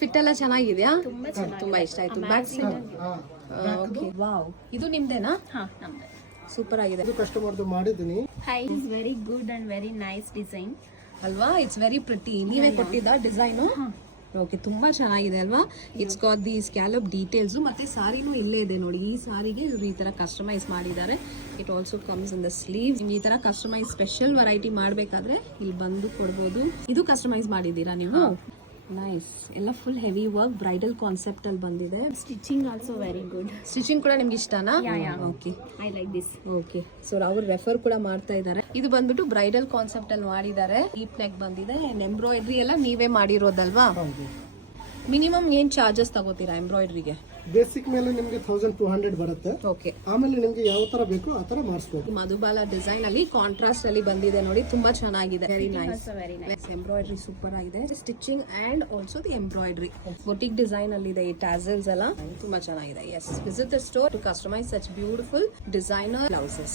Fit ಎಲ್ಲ ಚೆನ್ನಾಗಿದ್ಯಾ? ತುಂಬಾ ಇಷ್ಟ ಆಯ್ತು. ಬ್ಯಾಕ್ ಸೈಡ್ ಓಕೆ ವಾವ್, ಇದು ನಿಮ್ದೇನಾ? ನಮ್ದು ಸೂಪರ್ ಆಗಿದೆ. ಇದು ಕಸ್ಟಮರ್ದು ಮಾಡಿದ್ದೀನಿ. Hi is very good and very nice design ಅಲ್ವಾ? It's very pretty. ನೀವೇ ಕೊಟ್ಟಿದ್ದ ಡಿಸೈನು? ಓಕೆ, ತುಂಬಾ ಚೆನ್ನಾಗಿದೆ ಅಲ್ವಾ? It's got the scallop details. ಮತ್ತೆ ಸಾರಿನೂ ಇಲ್ಲೇ ಇದೆ ನೋಡಿ. ಈ ಸಾರಿಗೆ ಇವರು ಈ ತರ ಕಸ್ಟಮೈಸ್ ಮಾಡಿದ್ದಾರೆ. It also comes in the sleeve. ಈ ತರ ಕಸ್ಟಮೈಸ್ ಸ್ಪೆಷಲ್ ವೆರೈಟಿ ಮಾಡಬೇಕಾದ್ರೆ ಇಲ್ಲಿ ಬಂದು ಕೊಡ್ಬೋದು. ಇದು ಕಸ್ಟಮೈಸ್ ಮಾಡಿದ್ದೀರಾ ನೀವು? ನೈಸ್. ಎಲ್ಲ full heavy work, bridal concept ಅಲ್ಲಿ ಬಂದಿದೆ. Stitching also very good. Stitching ಕೂಡ ನಿಮ್ಗೆ ಇಷ್ಟನಾ? Okay, I like this. Okay, so ಅವ್ರು ರೆಫರ್ ಕೂಡ ಮಾಡ್ತಾ ಇದ್ದಾರೆ. ಇದು ಬಂದ್ಬಿಟ್ಟು ಬ್ರೈಡಲ್ ಕಾನ್ಸೆಪ್ಟ್ ಅಲ್ಲಿ ಮಾಡಿದ್ದಾರೆ. ಡೀಪ್ ನೆಕ್ ಬಂದಿದೆ. ಎಂಬ್ರಾಯ್ಡ್ರಿ ಎಲ್ಲ ನೀವೇ ಮಾಡಿರೋದಲ್ವಾ? ಹೌದು. ಮಿನಿಮಮ್ ಏನ್ ಚಾರ್ಜಸ್ ತಗೋತೀರಾ ಎಂಬ್ರಾಯ್ಡ್ರಿಗೆ? ಬೇಸಿಕ್ ಮೇಲೆ ನಿಮ್ಗೆ 1200 ಬರುತ್ತೆ. ಓಕೆ, ಆಮೇಲೆ ನಿಮ್ಗೆ ಯಾವ ತರ ಬೇಕು ಆ ತರ ಮಾಡಿಸ್ಬೋದು. ಮಧುಬಾಲ ಡಿಸೈನ್ ಅಲ್ಲಿ ಕಾಂಟ್ರಾಸ್ಟ್ ಅಲ್ಲಿ ಬಂದಿದೆ ನೋಡಿ. ತುಂಬಾ ಚೆನ್ನಾಗಿದೆ. Very nice. Very nice. Embroidery super ಆಗಿದೆ. Stitching and also the embroidery boutique design ಅಲ್ಲಿ ಇದೆ. ಈ ಟ್ಯಾಸಲ್ಸ್ ಎಲ್ಲ ತುಂಬಾ ಚೆನ್ನಾಗಿದೆ. Yes, visit the store to customise such beautiful designer blouses.